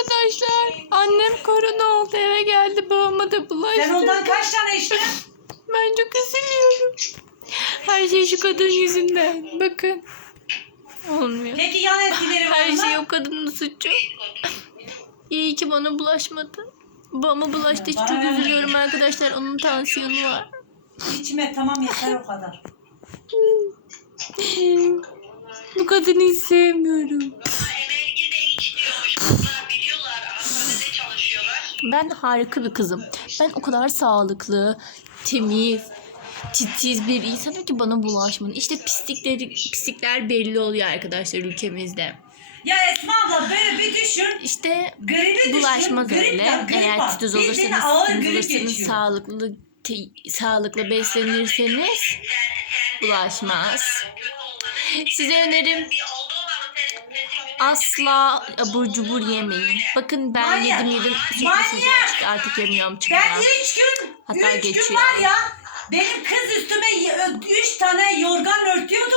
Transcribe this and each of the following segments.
arkadaşlar. Annem korona oldu eve geldi babama da bulaştı. Sen ondan kaç tane içtin? Ben çok üzülüyorum. Her şey şu kadın yüzünden. Bakın. Olmuyor. Peki yan etkileri var Her mı? şey o kadının suçu. İyi ki bana bulaşmadı. Babama bulaştı. Çok Bana- üzülüyorum arkadaşlar. Onun tansiyonu var. İçme tamam yeter o kadar. Bu kadını hiç sevmiyorum. Ben harika bir kızım. Ben o kadar sağlıklı, temiz, titiz bir insanım ki bana bulaşmadı. İşte pislikleri, pislikler belli oluyor arkadaşlar ülkemizde. Ya Esma abla böyle bir düşün. İşte Gribi düşün. bulaşmaz Grip öyle. grip Eğer titiz olursanız, olursanız, sağlıklı, te- sağlıklı beslenirseniz bulaşmaz. Size önerim asla abur cubur yemeyin. Bakın ben Manyak. yedim yedim. Sürekli çıktı. Artık yemiyorum Ben çıkıyor. üç gün, Hatta üç gün geçiyor. var ya benim kız üstüme y- ö- üç tane yorgan örtüyordu.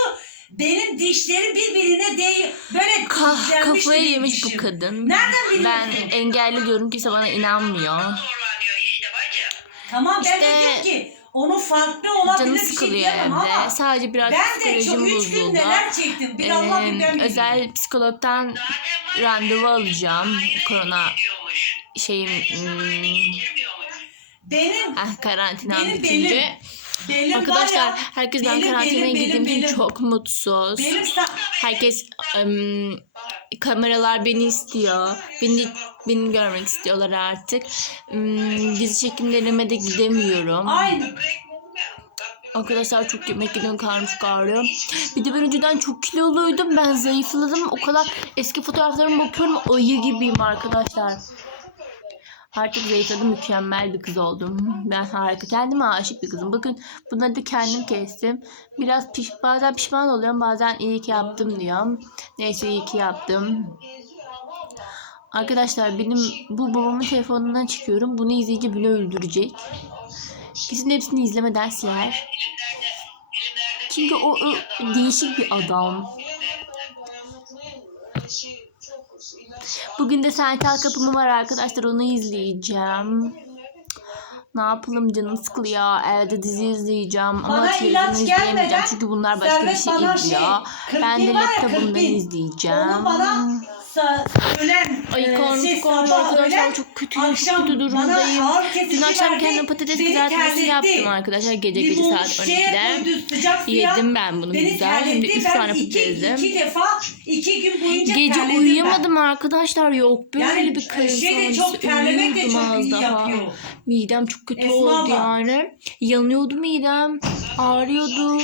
Benim dişleri birbirine değ böyle Kah, dizlenmişti kafayı yemiş bu dişim. kadın. Nereden biliyorsun? Ben engelli diyorum kimse bana inanmıyor. işte. Tamam ben de İşte diyorum ki onun farklı olabilir Canı bir şey sıkılıyor diyemem evde. ama Sadece biraz ben de psikolojim çok üç gün bozuldu. neler çektim. Bir Allah özel psikologdan randevu alacağım. Korona şeyim hmm. Benim ah, karantinam Benim bitince. belim. benim Arkadaşlar var ya, herkes ben belim, karantinaya belim, girdiğim belim, için belim. çok mutsuz. benim sa- Herkes ım, kameralar beni istiyor. Beni beni görmek istiyorlar artık. Im, dizi çekimlerime de gidemiyorum. aynı. Arkadaşlar çok yemek yediğim karnım çok ağrıyor. Bir de ben önceden çok kiloluydum. Ben zayıfladım. O kadar eski fotoğraflarıma bakıyorum. Ayı gibiyim arkadaşlar. Artık zayıfladım. Mükemmel bir kız oldum. Ben harika. Kendime aşık bir kızım. Bakın bunları da kendim kestim. Biraz piş, bazen pişman oluyorum. Bazen iyi ki yaptım diyorum. Neyse iyi ki yaptım. Arkadaşlar benim bu babamın telefonundan çıkıyorum. Bunu izleyince bile öldürecek. Kesin hepsini izlemeden siler. Çünkü o, o değişik bir adam. Bugün de Sentel kapımı var arkadaşlar onu izleyeceğim. Ne yapalım canım sıkılıyor. Evde dizi izleyeceğim ama Bana ilaç izleyemeyeceğim gelmeden çünkü bunlar başka bir şey bana şey, izliyor. ben de ya, laptopumdan izleyeceğim. Onu bana sa- Ay e, karnım şey, sabah arkadaşlar çok kötü, akşam kötü durumdayım. bana ağır kesici Dün akşam verdi, patates beni kızartması terletti. yaptım arkadaşlar gece gece Limon saat şişeye 12'de. koydu, sıcak suya. Yedim ben bunu Beni güzel. Terletti. 3 Ben tane iki, patates iki defa iki gün boyunca Gece terledim uyuyamadım arkadaşlar yok böyle Yani bir karın şey de sancısı. çok terlemek de Uyuyordum çok az daha. yapıyor. Midem çok kötü Esma oldu abla. yani. Yanıyordu midem. Ağrıyordu.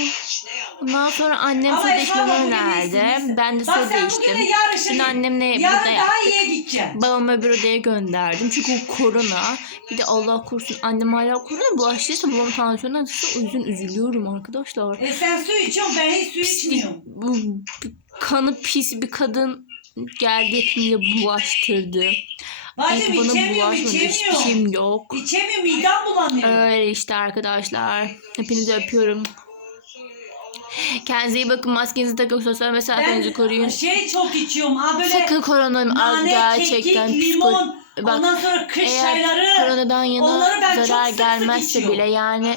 Ondan sonra annem Ama su değişmemi bugün önerdi. Ben de Bak su sen bugün değiştim. de yarın şey- Dün annemle Yarın burada daha yaptık. iyiye gideceksin. Babamı öbür odaya gönderdim. Çünkü o korona. Bir de Allah korusun annem hala korona bulaştıysa babam tansiyondan çıktı. O yüzden üzülüyorum arkadaşlar. E sen su içiyorsun ben hiç su içmiyorum. Bu kanı pis bir kadın geldi hepimize bulaştırdı. Bacım Belki bana içemiyorum bulaşmadı. Hiçbir içemiyorum. şeyim yok. İçemiyorum midem bulanıyor. Öyle işte arkadaşlar. Hepinizi öpüyorum. Kendinize iyi bakın. Maskenizi takın. Sosyal mesafenizi koruyun. şey çok içiyorum. Ha böyle Sakın korona nane, gerçekten kekik, limon. Bak, ondan sonra kış Eğer çayları. koronadan yana zarar gelmezse bile yani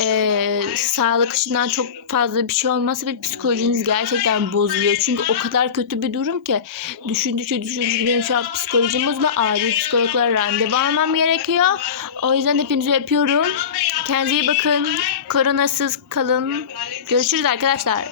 e, sağlık açısından çok fazla bir şey olmazsa bile psikolojiniz gerçekten bozuluyor. Çünkü o kadar kötü bir durum ki düşündükçe düşündükçe benim şu an psikolojim bozuluyor. Acil psikologlara randevu almam gerekiyor. O yüzden hepinizi öpüyorum. Kendinize iyi bakın. Koronasız kalın. Görüşürüz arkadaşlar.